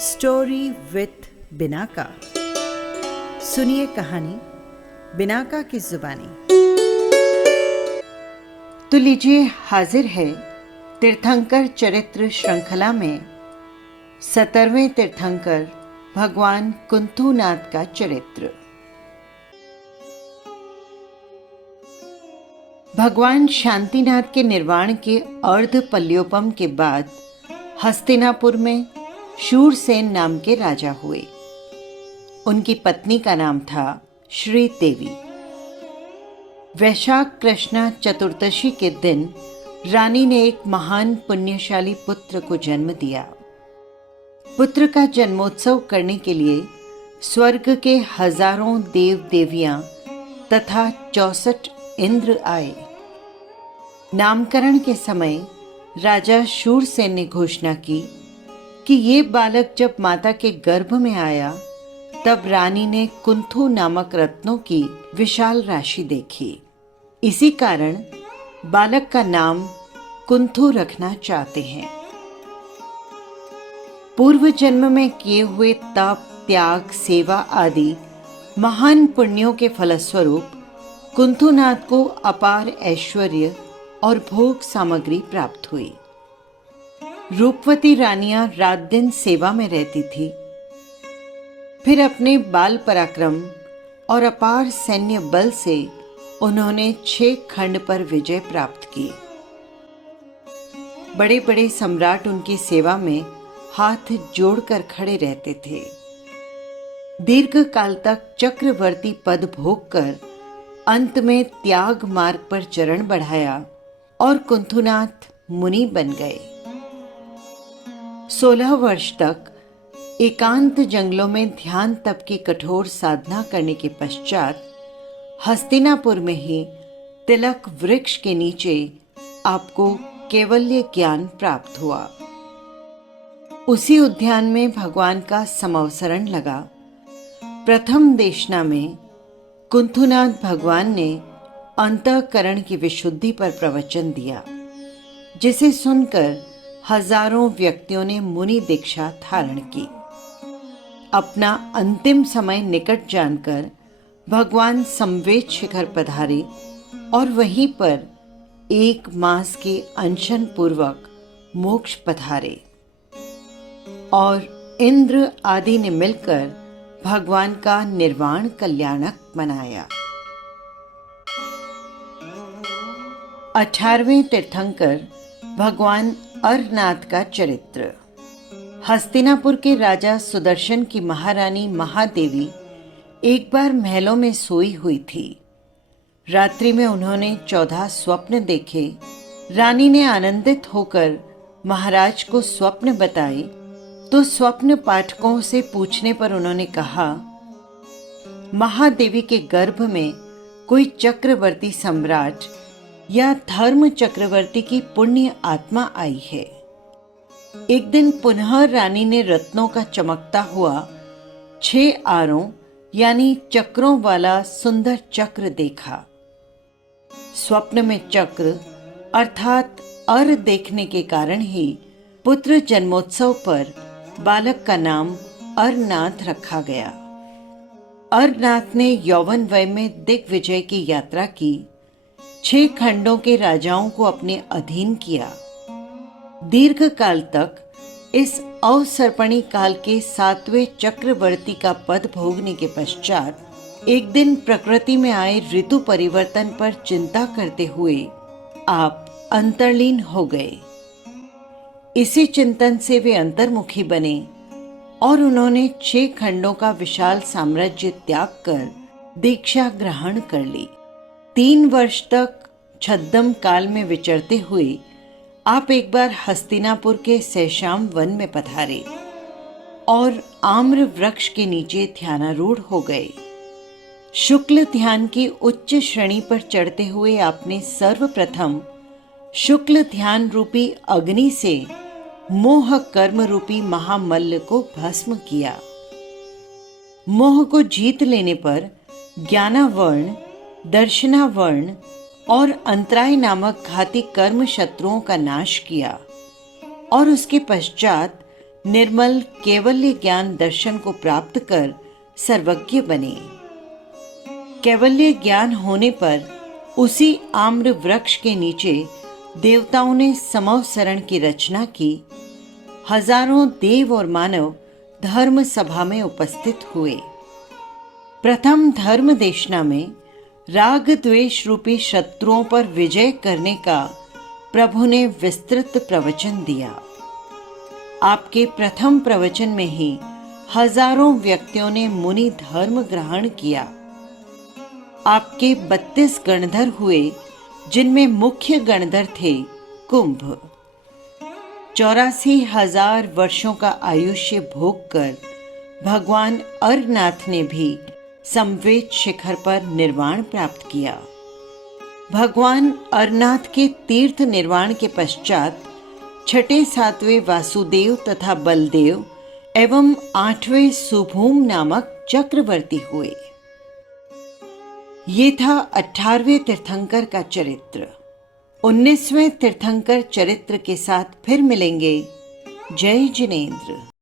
Story with Binaca. सुनिए कहानी Binaca की जुबानी। तो लीजिए, हाजिर है तीर्थंकर चरित्र श्रृंखला में 17वें तीर्थंकर भगवान कुंथुनाथ का चरित्र। भगवान शांतिनाथ के निर्वाण के अर्ध पल्योपम के बाद हस्तिनापुर में शूरसेन नाम के राजा हुए। उनकी पत्नी का नाम था श्री देवी। वैशाख कृष्णा चतुर्दशी के दिन रानी ने एक महान पुण्यशाली पुत्र को जन्म दिया। पुत्र का जन्मोत्सव करने के लिए स्वर्ग के हजारों देव देवियां तथा 64 इंद्र आए। नामकरण के समय राजा शूरसेन ने घोषणा की कि ये बालक जब माता के गर्भ में आया तब रानी ने कुंथु नामक रत्नों की विशाल राशि देखी। इसी कारण बालक का नाम कुंथु रखना चाहते हैं। पूर्व जन्म में किए हुए तप, त्याग, सेवा आदि महान पुण्यों के फलस्वरूप कुंथुनाथ को अपार ऐश्वर्य और भोग सामग्री प्राप्त हुई। रूपवती रानियां रात दिन सेवा में रहती थी। फिर अपने बाल पराक्रम और अपार सैन्य बल से उन्होंने 6 खंड पर विजय प्राप्त की। बड़े बड़े सम्राट उनकी सेवा में हाथ जोड़कर खड़े रहते थे। दीर्घ काल तक चक्रवर्ती पद भोग कर अंत में त्याग मार्ग पर चरण बढ़ाया और कुंथुनाथ मुनि बन गए। 16 वर्ष तक एकांत जंगलों में ध्यान तप की कठोर साधना करने के पश्चात हस्तिनापुर में ही तिलक वृक्ष के नीचे आपको कैवल्य ज्ञान प्राप्त हुआ। उसी उद्यान में भगवान का समवसरण लगा। प्रथम देशना में कुंथुनाथ भगवान ने अंतःकरण की विशुद्धि पर प्रवचन दिया, जिसे सुनकर हजारों व्यक्तियों ने मुनि दीक्षा धारण की। अपना अंतिम समय निकट जानकर भगवान समवेत शिखर पधारे और वहीं पर 1 मास के अनशन पूर्वक मोक्ष पधारे और इंद्र आदि ने मिलकर भगवान का निर्वाण कल्याणक मनाया। 18वें तीर्थंकर भगवान अरनाथ का चरित्र। हस्तिनापुर के राजा सुदर्शन की महारानी महादेवी एक बार महलों में सोई हुई थी। रात्रि में उन्होंने 14 स्वप्न देखे। रानी ने आनंदित होकर महाराज को स्वप्न बताए तो स्वप्न पाठकों से पूछने पर उन्होंने कहा, महादेवी के गर्भ में कोई चक्रवर्ती सम्राट या धर्म चक्रवर्ती की पुण्य आत्मा आई है। एक दिन पुनः रानी ने रत्नों का चमकता हुआ 6 आरों यानी चक्रों वाला सुंदर चक्र देखा। स्वप्न में चक्र अर्थात अर देखने के कारण ही पुत्र जन्मोत्सव पर बालक का नाम अरनाथ रखा गया। अरनाथ ने यौवन वय में दिग्विजय की यात्रा की। 6 खंडों के राजाओं को अपने अधीन किया। दीर्घ काल तक इस अवसर्पणी काल के 7वें चक्रवर्ती का पद भोगने के पश्चात एक दिन प्रकृति में आए ऋतु परिवर्तन पर चिंता करते हुए आप अंतर्लीन हो गए। इसी चिंतन से वे अंतर्मुखी बने और उन्होंने 6 खंडों का विशाल साम्राज्य त्याग कर दीक्षा ग्रहण कर ली। 3 वर्ष तक छद्म काल में विचरते हुए आप एक बार हस्तिनापुर के सहश्याम वन में पधारे और आम्र वृक्ष के नीचे ध्यानारूढ़ हो गए। शुक्ल ध्यान की उच्च श्रेणी पर चढ़ते हुए आपने सर्वप्रथम शुक्ल ध्यान रूपी अग्नि से मोह कर्म रूपी महामल्ल को भस्म किया। मोह को जीत लेने पर ज्ञानावर्ण, दर्शनावर्ण और अंतराय नामक घाती कर्म शत्रुओं का नाश किया और उसके पश्चात निर्मल कैवल्य ज्ञान दर्शन को प्राप्त कर सर्वज्ञ बने। कैवल्य ज्ञान होने पर उसी आम्र वृक्ष के नीचे देवताओं ने समवसरण की रचना की। हजारों देव और मानव धर्म सभा में उपस्थित हुए। प्रथम धर्म देशना में राग द्वेष रूपी शत्रुओं पर विजय करने का प्रभु ने विस्तृत प्रवचन दिया। आपके प्रथम प्रवचन में ही हजारों व्यक्तियों ने मुनि धर्म ग्रहण किया। आपके 32 गणधर हुए, जिनमें मुख्य गणधर थे कुंभ। 84,000 वर्षों का आयुष्य भोग कर भगवान अरनाथ ने भी समवेत शिखर पर निर्वाण प्राप्त किया। भगवान अरनाथ के तीर्थ निर्वाण के पश्चात छठे सातवें वासुदेव तथा बलदेव एवं 8वें सुभूम नामक चक्रवर्ती हुए। ये था 18वें तीर्थंकर का चरित्र। 19वें तीर्थंकर चरित्र के साथ फिर मिलेंगे। जय जिनेंद्र।